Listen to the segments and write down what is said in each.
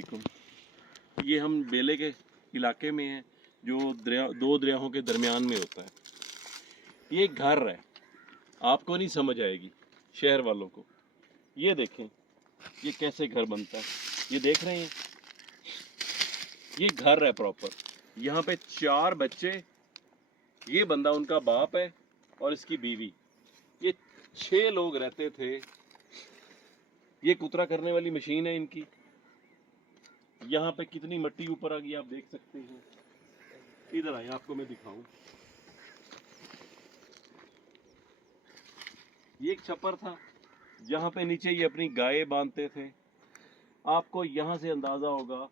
वालेकुम। ये हम बेले के इलाके में हैं जो दो दरियाओं के दरमियान में होता है। ये एक घर है, आपको नहीं समझ आएगी शहर वालों को। ये देखें ये कैसे घर बनता है, ये देख रहे हैं, ये घर है प्रॉपर। यहाँ पे 4 बच्चे, ये बंदा उनका बाप है और इसकी बीवी, ये 6 लोग रहते थे। ये कुतरा करने वाली मशीन है इनकी। यहाँ पे कितनी मिट्टी ऊपर आ गई आप देख सकते हैं। इधर आए आपको मैं दिखाऊं। ये एक छप्पर था जहाँ पे नीचे ये अपनी गाय बांधते थे। आपको यहाँ से अंदाजा होगा,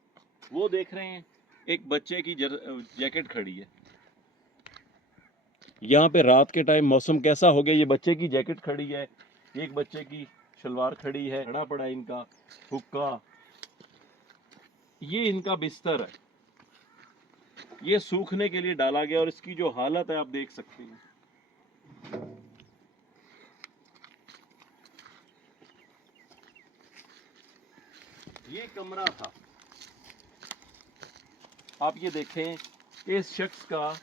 वो देख रहे हैं एक बच्चे की जैकेट खड़ी है। यहाँ पे रात के टाइम मौसम कैसा हो गया, ये बच्चे की जैकेट खड़ी है, एक बच्चे की शलवार खड़ी है, खड़ा पड़ा है इनका हुक्का। ये इनका बिस्तर है, ये सूखने के लिए डाला गया और इसकी जो हालत है आप देख सकते हैं। ये कमरा था, आप ये देखें, इस शख्स का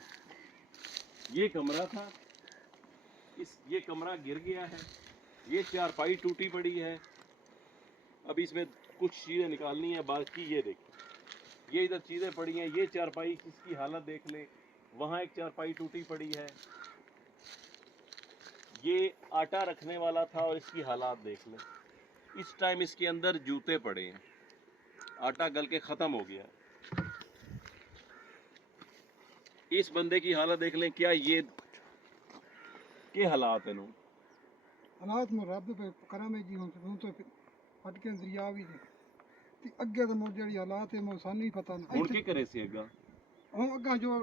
ये कमरा था, ये कमरा गिर गया है, ये चारपाई टूटी पड़ी है। अभी इसमें कुछ चीज़ें निकालनी है, बाकी ये देखिए, ये इधर चीज़ें पड़ी हैं। ये चारपाई इसकी हालत देख लें, वहाँ एक चारपाई टूटी पड़ी है। ये आटा रखने वाला था और इसकी हालात देख लें। इस टाइम इसके अंदर जूते पड़े हैं, आटा गल के ख़त्म हो गया। इस बंदे की हालत देख लें, क्या ये के हालात हैं। हालात में रब पे करा में जी हूं तो फट के दरिया भी ते अगे तो मोर जेड़ी हालात है मो सान नहीं पता ना हुण के करे से अग्गा हूं अग्गा जो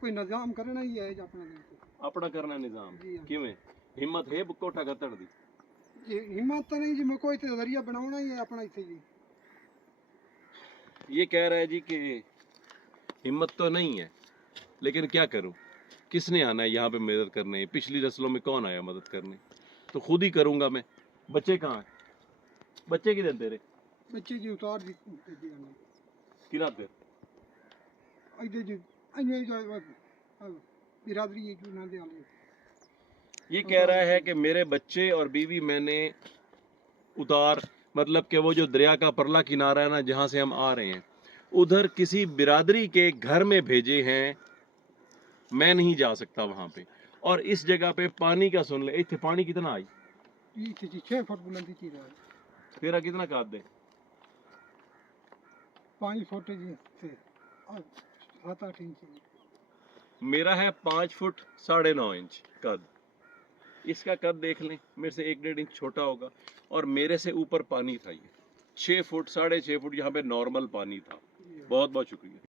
कोई निजाम करना ही है अपना करना निजाम किवें हिम्मत है कोठा गतड़ दी जी हिम्मत तो नहीं जी मैं कोई तो जरिया बनाना ही है अपना इथे जी। ये कह रहा है जी कि हिम्मत तो नहीं है, लेकिन क्या करूं, किसने आना है यहाँ पे मदद करने। पिछली नस्लों में कौन आया मदद करने, तो खुद ही करूंगा मैं। बच्चे कहाँ हैं, बच्चे किधर तेरे? बच्चे जी उतार दी किला दे इधर जी अन्य जो बिरादरी है जो ना दे आले। ये कह रहा है कि मेरे बच्चे और बीवी मैंने उतार, मतलब कि वो जो दरिया का परला किनारा है ना जहाँ से हम आ रहे हैं, उधर किसी बिरादरी के घर में भेजे हैं। मैं नहीं जा सकता वहाँ पे। और इस जगह पे पानी का सुन ले, इतने पानी कितना आई? 6 फुट बुलंदी थी रहा है। तेरा कितना काट दे? 5 फुट जी से 7-8 इंच। मेरा है 5 फुट 9.5 इंच कद। इसका कद देख लें, मेरे से 1-1.5 इंच छोटा होगा और मेरे से ऊपर पानी था। ये 6 फुट 6.5 फुट यहाँ पे नॉर्मल पानी था। बहुत बहुत शुक्रिया।